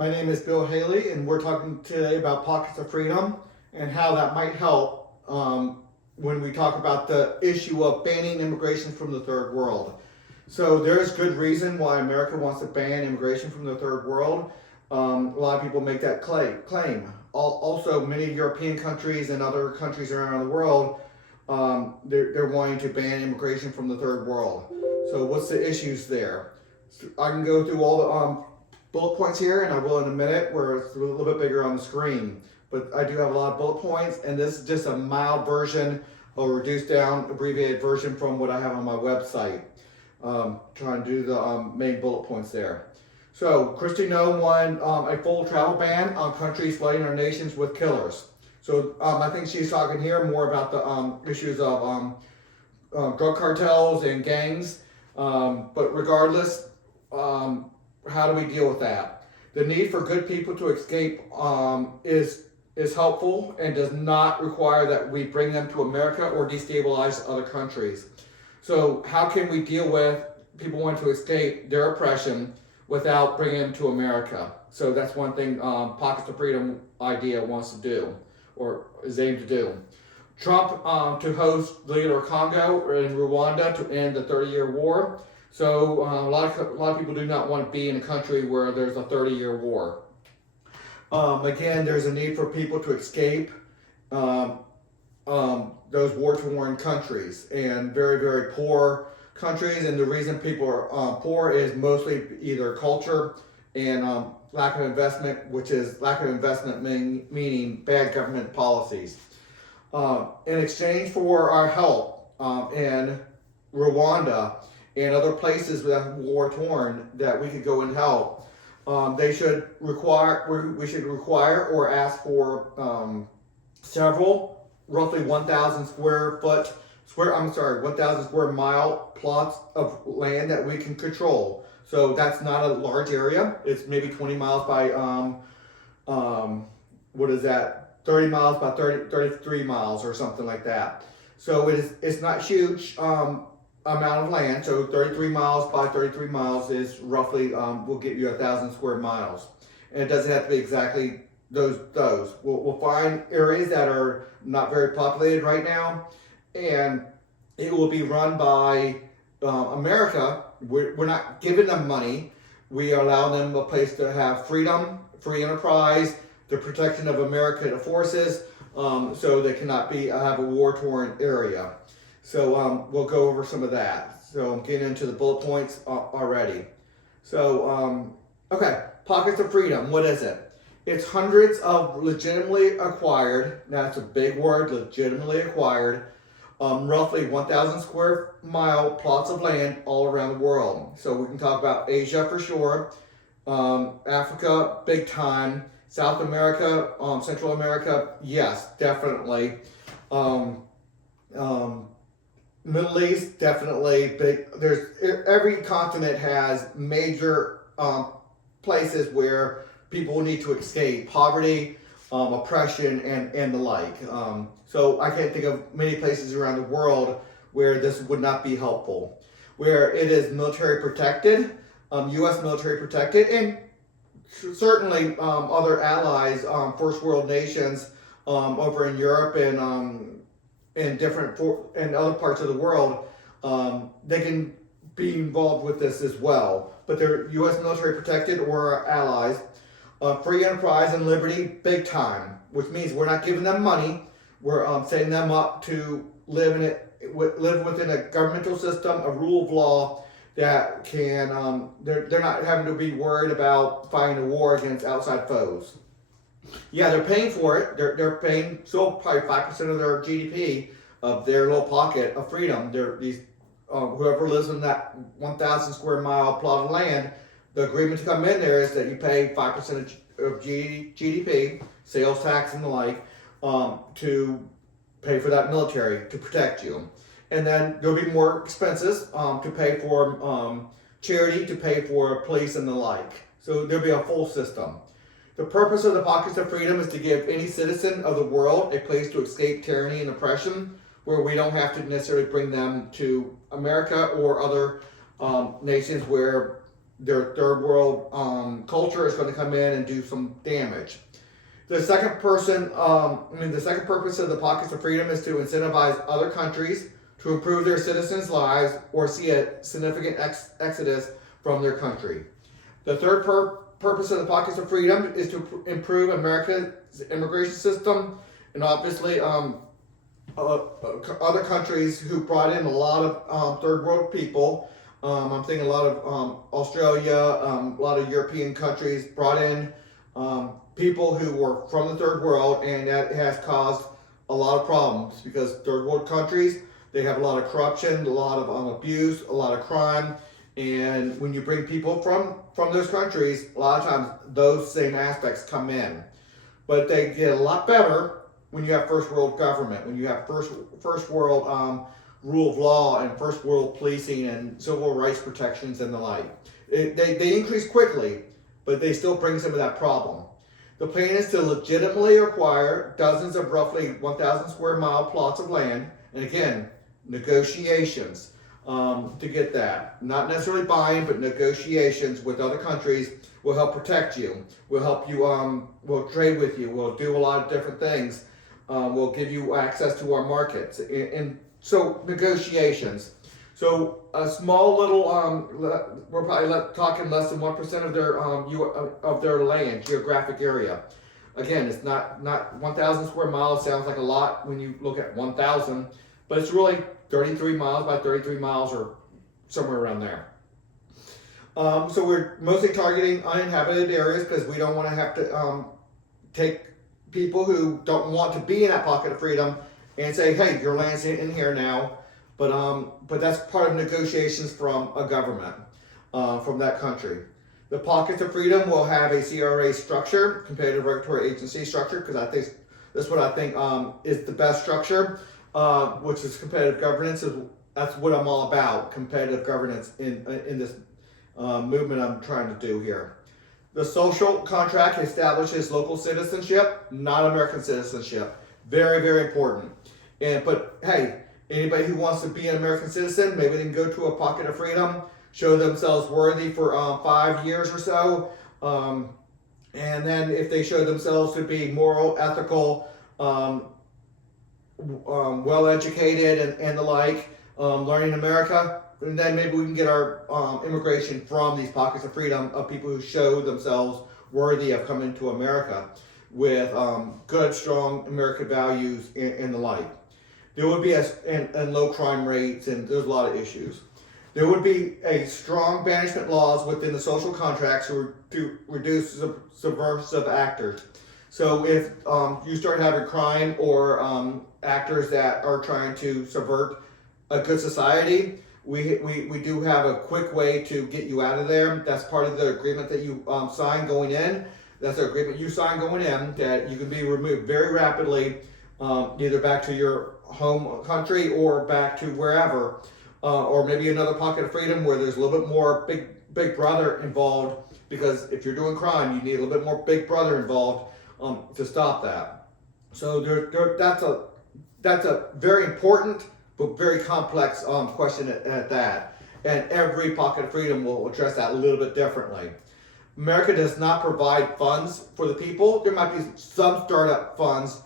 My name is Bill Haley, and we're talking today about pockets of freedom and how that might help when we talk about the issue of banning immigration from the third world. So there's good reason why America wants to ban immigration from the third world. A lot of people make that claim. Also, many European countries and other countries around the world, they're wanting to ban immigration from the third world. So what's the issues there? I can go through all the bullet points here, and I will in a minute, where it's a little bit bigger on the screen. But I do have a lot of bullet points, and this is just a mild version, a reduced down, abbreviated version from what I have on my website. Trying to do the main bullet points there. So, Christy No won a full travel ban on countries flooding our nations with killers. So, I think she's talking here more about the issues of drug cartels and gangs. But regardless, how do we deal with that? The need for good people to escape is helpful and does not require that we bring them to America or destabilize other countries. So how can we deal with people wanting to escape their oppression without bringing them to America? So that's one thing Pockets of Freedom idea wants to do, or is aimed to do. Trump to host the leader of Congo and Rwanda to end the 30-year war. So a lot of people do not want to be in a country where there's a 30-year war. Again, there's a need for people to escape those war-torn countries and very, very poor countries. And the reason people are poor is mostly either culture and lack of investment, which is lack of investment meaning bad government policies. In exchange for our help in Rwanda and other places that are war torn that we could go and help, we should require or ask for several roughly 1,000 square mile plots of land that we can control. So that's not a large area. It's maybe 20 miles by 30 miles by 33 miles or something like that. So it's not huge amount of land. So 33 miles by 33 miles is roughly will get you 1,000 square miles, and it doesn't have to be exactly those. We'll find areas that are not very populated right now, and it will be run by America. We're not giving them money. We allow them a place to have freedom, free enterprise, the protection of American forces, so they cannot have a war-torn area. So we'll go over some of that. So I'm getting into the bullet points already. So, okay, pockets of freedom, what is it? It's hundreds of legitimately acquired, that's a big word, legitimately acquired, roughly 1,000 square mile plots of land all around the world. So we can talk about Asia for sure, Africa, big time, South America, Central America, yes, definitely. Middle East, definitely big. Every continent has major places where people need to escape poverty, oppression, and the like. So I can't think of many places around the world where this would not be helpful. Where it is military protected, U.S. military protected, and certainly other allies, first world nations over in Europe and in other parts of the world, they can be involved with this as well. But they're U.S. military protected or our allies. Free enterprise and liberty, big time, which means we're not giving them money. We're setting them up to live within a governmental system, a rule of law that can. They're not having to be worried about fighting a war against outside foes. Yeah, they're paying for it. They're paying probably 5% of their GDP of their little pocket of freedom. Whoever lives in that 1,000 square mile plot of land, the agreement to come in there is that you pay 5% of GDP, sales tax and the like, to pay for that military to protect you. And then there'll be more expenses to pay for charity, to pay for police and the like. So there'll be a full system. The purpose of the Pockets of Freedom is to give any citizen of the world a place to escape tyranny and oppression, where we don't have to necessarily bring them to America or other nations where their third world culture is going to come in and do some damage. The second the second purpose of the Pockets of Freedom is to incentivize other countries to improve their citizens' lives or see a significant exodus from their country. The third purpose of the Pockets of Freedom is to improve America's immigration system, and obviously other countries who brought in a lot of third world people. I'm thinking a lot of Australia, a lot of European countries brought in people who were from the third world, and that has caused a lot of problems because third world countries, they have a lot of corruption, a lot of abuse, a lot of crime, and when you bring people from those countries, a lot of times those same aspects come in. But they get a lot better when you have first world government, when you have first world rule of law and first world policing and civil rights protections and the like. They increase quickly, but they still bring some of that problem. The plan is to legitimately acquire dozens of roughly 1,000 square mile plots of land, and again, negotiations to get that. Not necessarily buying, but negotiations with other countries will help protect you, will help you, will trade with you, will do a lot of different things, will give you access to our markets. And so negotiations. So a small little, we're probably talking less than 1% of their land, geographic area. Again, it's not 1,000 square miles. Sounds like a lot when you look at 1,000, but it's really 33 miles by 33 miles or somewhere around there. So we're mostly targeting uninhabited areas because we don't want to have to take people who don't want to be in that pocket of freedom and say, hey, your land's in here now. But that's part of negotiations from a government, from that country. The Pockets of Freedom will have a CRA structure, competitive regulatory agency structure, because I think that's what I think is the best structure, which is competitive governance. That's what I'm all about, competitive governance in this movement I'm trying to do here. The social contract establishes local citizenship, not American citizenship. Very, very important. But hey, anybody who wants to be an American citizen, maybe they can go to a Pocket of Freedom, show themselves worthy for 5 years or so, and then if they show themselves to be moral, ethical, well-educated, and the like, learning America, and then maybe we can get our immigration from these Pockets of Freedom of people who show themselves worthy of coming to America with good, strong American values and the like. There would be and low crime rates, and there's a lot of issues. There would be a strong banishment laws within the social contracts to reduce subversive actors. So if you start having crime or actors that are trying to subvert a good society, we do have a quick way to get you out of there. That's part of the agreement that you sign going in. That's the agreement you sign going in, that you can be removed very rapidly, either back to your home country or back to wherever, or maybe another Pocket of Freedom where there's a little bit more big brother involved, because if you're doing crime, you need a little bit more big brother involved to stop that. So that's a very important but very complex question at that, and every Pocket of Freedom will address that a little bit differently. America does not provide funds for the people. There might be some startup funds,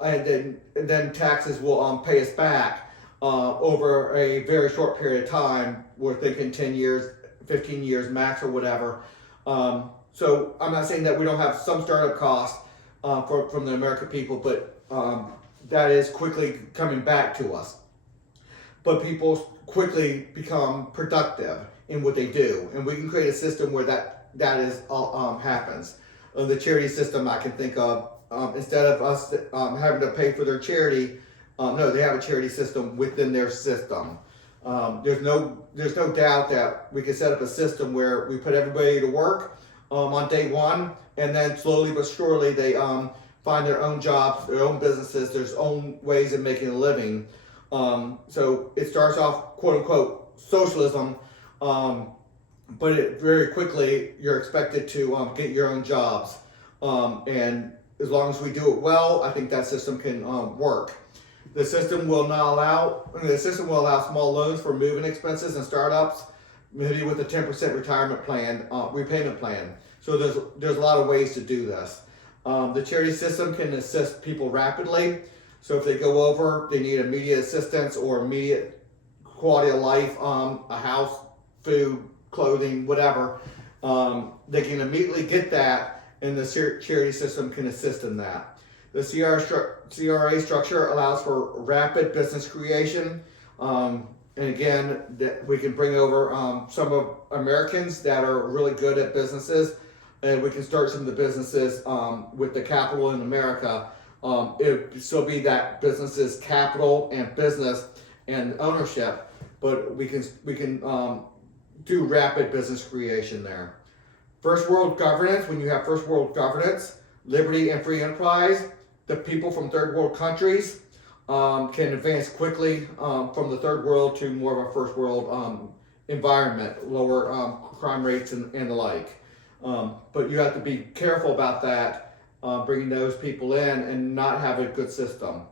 and then taxes will pay us back over a very short period of time. We're thinking 10 years, 15 years max or whatever. So I'm not saying that we don't have some startup costs from the American people, but that is quickly coming back to us. But people quickly become productive in what they do, and we can create a system where that is happens. The charity system I can think of, instead of us having to pay for their charity, no, they have a charity system within their system. There's no doubt that we can set up a system where we put everybody to work on day one, and then slowly but surely they find their own jobs, their own businesses, their own ways of making a living. So it starts off, quote unquote, socialism, but very quickly you're expected to get your own jobs. And as long as we do it well, I think that system can work. The system will allow small loans for moving expenses and startups. maybe with a 10% retirement plan, repayment plan. So there's a lot of ways to do this. The charity system can assist people rapidly. So if they go over, they need immediate assistance or immediate quality of life, a house, food, clothing, whatever, they can immediately get that, and the charity system can assist in that. The CRA structure allows for rapid business creation. And again, we can bring over some of Americans that are really good at businesses, and we can start some of the businesses with the capital in America. It would still be that businesses, capital, and business and ownership, but we can do rapid business creation there. First world governance. When you have first world governance, liberty and free enterprise, the people from third world countries can advance quickly from the third world to more of a first world environment, lower crime rates and the like. But you have to be careful about that, bringing those people in and not have a good system.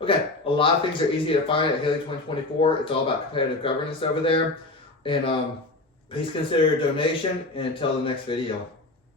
Okay, a lot of things are easy to find at Haley 2024. It's all about competitive governance over there. And please consider a donation, and until the next video.